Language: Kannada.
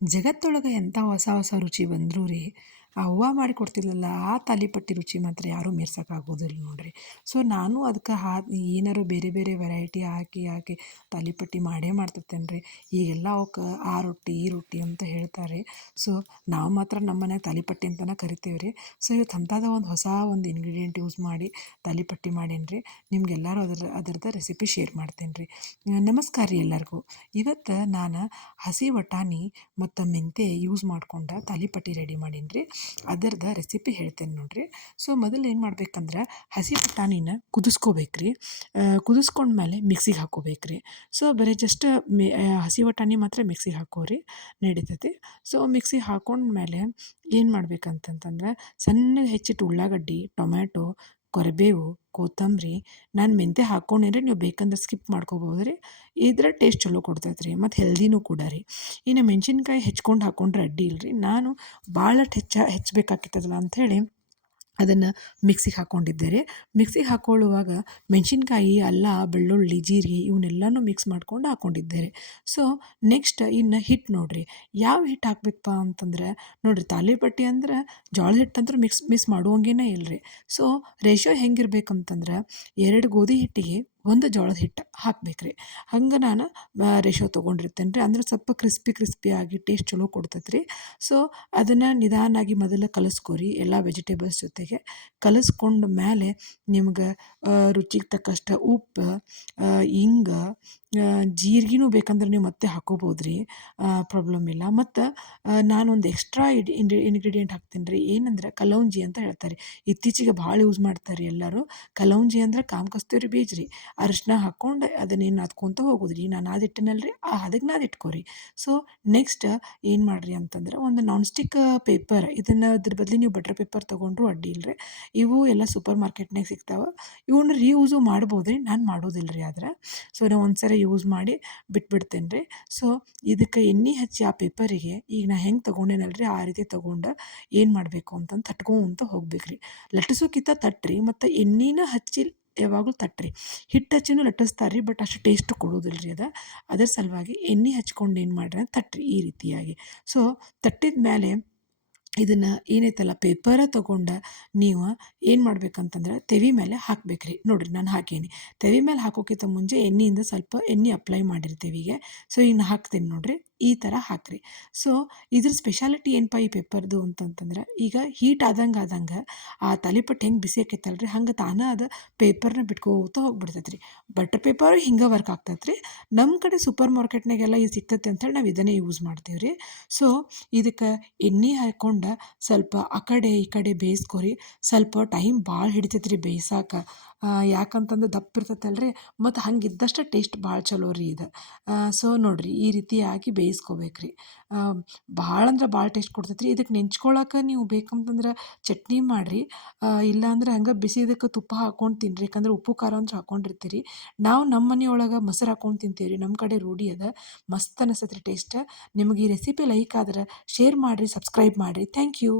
ಜಗತ್ತೊಳಗೆ ಎಂಥ ಹೊಸ ಹೊಸ ರುಚಿ ಬಂದರೂ ರೀ ಅವ್ವ ಮಾಡಿ ಕೊಡ್ತಿದ್ಲಲ್ಲ ಆ ತಾಲಿಪಟ್ಟು ರುಚಿ ಮಾತ್ರ ಯಾರೂ ಮೀರ್ಸೋಕ್ಕಾಗೋದಿಲ್ಲ ನೋಡಿರಿ. ಸೊ ನಾನು ಅದಕ್ಕೆ ಏನಾರು ಬೇರೆ ಬೇರೆ ವೆರೈಟಿ ಹಾಕಿ ಹಾಕಿ ತಾಲಿಪಟ್ಟು ಮಾಡೇ ಮಾಡ್ತಿರ್ತೇನೆ ರೀ. ಈಗೆಲ್ಲ ಅವಕ್ಕೆ ಆ ರೊಟ್ಟಿ ಈ ರೊಟ್ಟಿ ಅಂತ ಹೇಳ್ತಾರೆ. ಸೊ ನಾವು ಮಾತ್ರ ನಮ್ಮ ಮನ್ಯಾಗ ತಾಲಿಪಟ್ಟು ಅಂತಲೇ ಕರಿತೇವೆ ರೀ. ಸೊ ಇವತ್ತು ಅಂಥದ್ದು ಒಂದು ಹೊಸ ಒಂದು ಇಂಗ್ರೀಡಿಯೆಂಟ್ ಯೂಸ್ ಮಾಡಿ ತಾಲಿಪಟ್ಟು ಮಾಡೇನಿ ರೀ. ನಿಮ್ಗೆಲ್ಲರೂ ಅದರದ್ದು ರೆಸಿಪಿ ಶೇರ್ ಮಾಡ್ತೇನೆ ರೀ. ನಮಸ್ಕಾರ ರೀ ಎಲ್ಲರಿಗೂ. ಇವತ್ತು ನಾನು ಹಸಿ ಬಟಾಣಿ ಮತ್ತು ಮೆಂತ್ಯ ಯೂಸ್ ಮಾಡ್ಕೊಂಡು ತಾಲಿಪಟ್ಟು ರೆಡಿ ಮಾಡೀನಿ ರೀ. ಅದರದ ರೆಸಿಪಿ ಹೇಳ್ತೇನೆ ನೋಡಿರಿ. ಸೊ ಮೊದಲು ಏನು ಮಾಡ್ಬೇಕಂದ್ರೆ ಹಸಿ ಬಟಾಣಿನ ಕುದಿಸ್ಕೋಬೇಕು ರೀ. ಕುದಿಸ್ಕೊಂಡ್ಮೇಲೆ ಮಿಕ್ಸಿಗೆ ಹಾಕ್ಕೋಬೇಕು ರೀ. ಸೊ ಬರೀ ಜಸ್ಟ್ ಹಸಿ ಬಟಾಣಿ ಮಾತ್ರ ಮಿಕ್ಸಿಗೆ ಹಾಕೋರಿ ನಡೀತೈತಿ. ಸೊ ಮಿಕ್ಸಿಗೆ ಹಾಕೊಂಡ್ಮೇಲೆ ಏನು ಮಾಡ್ಬೇಕಂತಂತಂದ್ರೆ ಸಣ್ಣಗೆ ಹೆಚ್ಚಿಟ್ಟು ಉಳ್ಳಾಗಡ್ಡಿ, ಟೊಮ್ಯಾಟೊ, ಕರಿಬೇವು, ಕೊತ್ತಂಬರಿ, ನಾನು ಮೆಂತ್ಯ ಹಾಕ್ಕೊಂಡೇನ್ರಿ, ನೀವು ಬೇಕಂದ್ರೆ ಸ್ಕಿಪ್ ಮಾಡ್ಕೋಬೋದು ರೀ. ಇದ್ರ ಟೇಸ್ಟ್ ಚಲೋ ಕೊಡ್ತೈತೆ ರೀ ಮತ್ತು ಹೆಲ್ದಿನೂ ಕೂಡ ರೀ. ಇನ್ನು ಮೆಣಸಿನ್ಕಾಯಿ ಹೆಚ್ಕೊಂಡು ಹಾಕ್ಕೊಂಡ್ರೆ ಅಡ್ಡಿ ಇಲ್ಲ ರೀ. ನಾನು ಭಾಳ ಹೆಚ್ಚಬೇಕಾಗಿತ್ತದಲ್ಲ ಅಂಥೇಳಿ ಅದನ್ನು ಮಿಕ್ಸಿಗೆ ಹಾಕ್ಕೊಂಡಿದ್ದೆ ರೀ. ಮಿಕ್ಸಿಗೆ ಹಾಕ್ಕೊಳ್ಳುವಾಗ ಮೆಣಸಿನ್ಕಾಯಿ, ಅಲ್ಲ, ಬೆಳ್ಳುಳ್ಳಿ, ಜೀರಿಗೆ ಇವನ್ನೆಲ್ಲನೂ ಮಿಕ್ಸ್ ಮಾಡ್ಕೊಂಡು ಹಾಕ್ಕೊಂಡಿದ್ದೆ ರೀ. ಸೊ ನೆಕ್ಸ್ಟ್ ಇನ್ನು ಹಿಟ್ಟು ನೋಡಿರಿ, ಯಾವ ಹಿಟ್ಟು ಹಾಕ್ಬೇಕಪ್ಪ ಅಂತಂದ್ರೆ ನೋಡಿರಿ, ತಾಲಿಪಟ್ಟು ಅಂದ್ರೆ ಜೋಳದ ಹಿಟ್ಟು ಅಂತೂ ಮಿಸ್ ಮಾಡುವಂಗೇ ಇಲ್ಲ ರೀ. ಸೊ ರೇಷಿಯೋ ಹೆಂಗಿರ್ಬೇಕಂತಂದ್ರೆ 2 ಗೋಧಿ ಹಿಟ್ಟಿಗೆ 1 ಜೋಳದ ಹಿಟ್ಟು ಹಾಕ್ಬೇಕು ರೀ. ಹಂಗೆ ನಾನು ರೇಷಿಯೋ ತೊಗೊಂಡಿರ್ತೇನೆ ರೀ. ಅಂದ್ರೆ ಸ್ವಲ್ಪ ಕ್ರಿಸ್ಪಿಯಾಗಿ ಟೇಸ್ಟ್ ಚಲೋ ಕೊಡ್ತೈತೆ ರೀ. ಸೊ ಅದನ್ನು ನಿಧಾನಾಗಿ ಮೊದಲು ಕಲಸ್ಕೊರಿ ಎಲ್ಲ ವೆಜಿಟೇಬಲ್ಸ್ ಜೊತೆಗೆ. ಕಲಸ್ಕೊಂಡ ಮೇಲೆ ನಿಮ್ಗೆ ರುಚಿಗೆ ತಕ್ಕಷ್ಟು ಉಪ್ಪು, ಹಿಂಗೆ, ಜೀರಿಗೆನೂ ಬೇಕಂದ್ರೆ ನೀವು ಮತ್ತೆ ಹಾಕ್ಕೋಬೋದು ರೀ, ಪ್ರಾಬ್ಲಮ್ ಇಲ್ಲ. ಮತ್ತು ನಾನೊಂದು ಎಕ್ಸ್ಟ್ರಾ ಇಂಗ್ರೀಡಿಯೆಂಟ್ ಹಾಕ್ತೀನಿ ರೀ. ಏನಂದ್ರೆ ಕಲೌಂಜಿ ಅಂತ ಹೇಳ್ತಾರೆ. ಇತ್ತೀಚೆಗೆ ಭಾಳ ಯೂಸ್ ಮಾಡ್ತಾರೆ ರೀ ಎಲ್ಲರೂ. ಕಲೌಂಜಿ ಅಂದ್ರೆ ಕಾಮಕಸ್ತೂರಿ ಬೀಜ ರೀ. ಅರಿಶಿನ ಹಾಕ್ಕೊಂಡು ಅದನ್ನೇನು ನಾದ್ಕೊತ ಹೋಗೋದು ರೀ. ನಾನು ನಾದಿಟ್ಟೆನಲ್ಲ ರೀ, ಆ ಹದಕ್ಕೆ ನಾದಿಟ್ಕೊರಿ. ಸೊ ನೆಕ್ಸ್ಟ್ ಏನು ಮಾಡಿರಿ ಅಂತಂದ್ರೆ ಒಂದು ನಾನ್ ಸ್ಟಿಕ್ ಪೇಪರ್, ಇದ್ರ ಬದಲು ನೀವು ಬಟರ್ ಪೇಪರ್ ತೊಗೊಂಡ್ರು ಅಡ್ಡಿ ಇಲ್ಲ ರೀ. ಇವು ಎಲ್ಲ ಸೂಪರ್ ಮಾರ್ಕೆಟ್ನಾಗ ಸಿಗ್ತಾವೆ. ಇವನ್ನ ರೀಯೂಸು ಮಾಡ್ಬೋದು ರೀ, ನಾನು ಮಾಡೋದಿಲ್ಲ ರೀ. ಆದ್ರೆ ಸೊ ನಾವು ಒಂದು ಸರಿ ಯೂಸ್ ಮಾಡಿ ಬಿಟ್ಬಿಡ್ತೇನೆ ರೀ. ಸೊ ಇದಕ್ಕೆ ಎಣ್ಣೆ ಹಚ್ಚಿ ಆ ಪೇಪರಿಗೆ ಈಗ ನಾ ಹೆಂಗೆ ತೊಗೊಂಡೇನಲ್ಲ ರೀ ಆ ರೀತಿ ತೊಗೊಂಡು ಏನು ಮಾಡಬೇಕು ಅಂತಂದು ತಟ್ಕೊಂತ ಹೋಗ್ಬೇಕು ರೀ. ಲಟ್ಟಿಸೋಕ್ಕಿಂತ ತಟ್ರಿ ಮತ್ತು ಎಣ್ಣೆನ ಹಚ್ಚಿ ಯಾವಾಗಲೂ ತಟ್ರಿ. ಹಿಟ್ಟು ಹಚ್ಚಿನೂ ಲಟ್ಟಿಸ್ತಾರೆ ರೀ, ಬಟ್ ಅಷ್ಟು ಟೇಸ್ಟ್ ಕೊಡೋದಿಲ್ಲ ರೀ ಅದರ ಸಲುವಾಗಿ ಎಣ್ಣೆ ಹಚ್ಕೊಂಡು ಏನು ಮಾಡ್ರಿ ತಟ್ರಿ ಈ ರೀತಿಯಾಗಿ. ಸೊ ತಟ್ಟಿದ ಮೇಲೆ ಇದನ್ನು ಏನೈತಲ್ಲ ಪೇಪರ ತೊಗೊಂಡು ನೀವು ಏನು ಮಾಡ್ಬೇಕಂತಂದ್ರೆ ತೆವಿ ಮೇಲೆ ಹಾಕ್ಬೇಕು ರೀ. ನೋಡಿರಿ ನಾನು ಹಾಕೀನಿ. ತೆವಿ ಮೇಲೆ ಹಾಕೋಕ್ಕಿಂತ ಮುಂಚೆ ಎಣ್ಣೆಯಿಂದ ಸ್ವಲ್ಪ ಎಣ್ಣೆ ಅಪ್ಲೈ ಮಾಡಿರಿ ತೆವಿಗೆ. ಸೊ ಈಗ ನಾ ಹಾಕ್ತೀನಿ ನೋಡಿರಿ, ಈ ಥರ ಹಾಕಿರಿ. ಸೊ ಇದ್ರ ಸ್ಪೆಷಾಲಿಟಿ ಏನಪ್ಪ ಈ ಪೇಪರ್ದು ಅಂತಂತಂದ್ರೆ, ಈಗ ಹೀಟ್ ಆದಂಗೆ ಆ ತಾಲಿಪಟ್ಟು ಹೆಂಗೆ ಬಿಸಿ ಆಕೈತಲ್ಲ ರೀ, ಹಂಗೆ ತಾನೇ ಅದು ಪೇಪರ್ನ ಬಿಟ್ಕೋತ ಹೋಗ್ಬಿಡ್ತೈತೆ ರೀ. ಬಟರ್ ಪೇಪರು ಹಿಂಗೆ ವರ್ಕ್ ಆಗ್ತೈತೆ ರೀ. ನಮ್ಮ ಕಡೆ ಸೂಪರ್ ಮಾರ್ಕೆಟ್ನಾಗೆಲ್ಲ ಇದು ಸಿಗ್ತೈತೆ ಅಂಥೇಳಿ ನಾವು ಇದನ್ನೇ ಯೂಸ್ ಮಾಡ್ತೀವಿ ರೀ. ಸೊ ಇದಕ್ಕೆ ಎಣ್ಣೆ ಹಾಕ್ಕೊಂಡು ಸ್ವಲ್ಪ ಆ ಕಡೆ ಈ ಕಡೆ ಬೇಯಿಸ್ಕೊರಿ. ಸ್ವಲ್ಪ ಟೈಮ್ ಭಾಳ ಹಿಡಿತೈತೆ ರೀ ಬೇಯ್ಸಕ್ಕೆ. ಯಾಕಂತಂದ್ರೆ ದಪ್ಪ ಇರ್ತೈತಲ್ಲ ರೀ, ಮತ್ತು ಹಂಗಿದ್ದಷ್ಟು ಟೇಸ್ಟ್ ಭಾಳ ಚಲೋ ರೀ ಇದು. ಸೊ ನೋಡಿರಿ ಈ ರೀತಿಯಾಗಿ ಬೇಯಿಸ್ಕೋಬೇಕು ರೀ. ಭಾಳ ಅಂದ್ರೆ ಭಾಳ ಟೇಸ್ಟ್ ಕೊಡ್ತೈತೆ ರೀ. ಇದಕ್ಕೆ ನೆಂಚ್ಕೊಳಕ್ಕೆ ನೀವು ಬೇಕಂತಂದ್ರೆ ಚಟ್ನಿ ಮಾಡಿರಿ, ಇಲ್ಲಾಂದ್ರೆ ಹಂಗೆ ಬಿಸಿ ಇದಕ್ಕೆ ತುಪ್ಪ ಹಾಕ್ಕೊಂಡು ತಿನ್ನಿರಿ. ಯಾಕಂದ್ರೆ ಉಪ್ಪು ಖಾರ ಅಂತೂ ಹಾಕ್ಕೊಂಡಿರ್ತೀರಿ. ನಾವು ನಮ್ಮ ಮನೆಯೊಳಗೆ ಮೊಸರು ಹಾಕ್ಕೊಂಡು ತಿಂತೀವಿ ರೀ, ನಮ್ಮ ಕಡೆ ರೂಢಿ ಅದ. ಮಸ್ತ್ ಅನಿಸ್ತೈತೆ ರೀ ಟೇಸ್ಟ್. ನಿಮಗೆ ಈ ರೆಸಿಪಿ ಲೈಕ್ ಆದ್ರೆ ಶೇರ್ ಮಾಡಿರಿ, ಸಬ್ಸ್ಕ್ರೈಬ್ ಮಾಡಿರಿ. Thank you.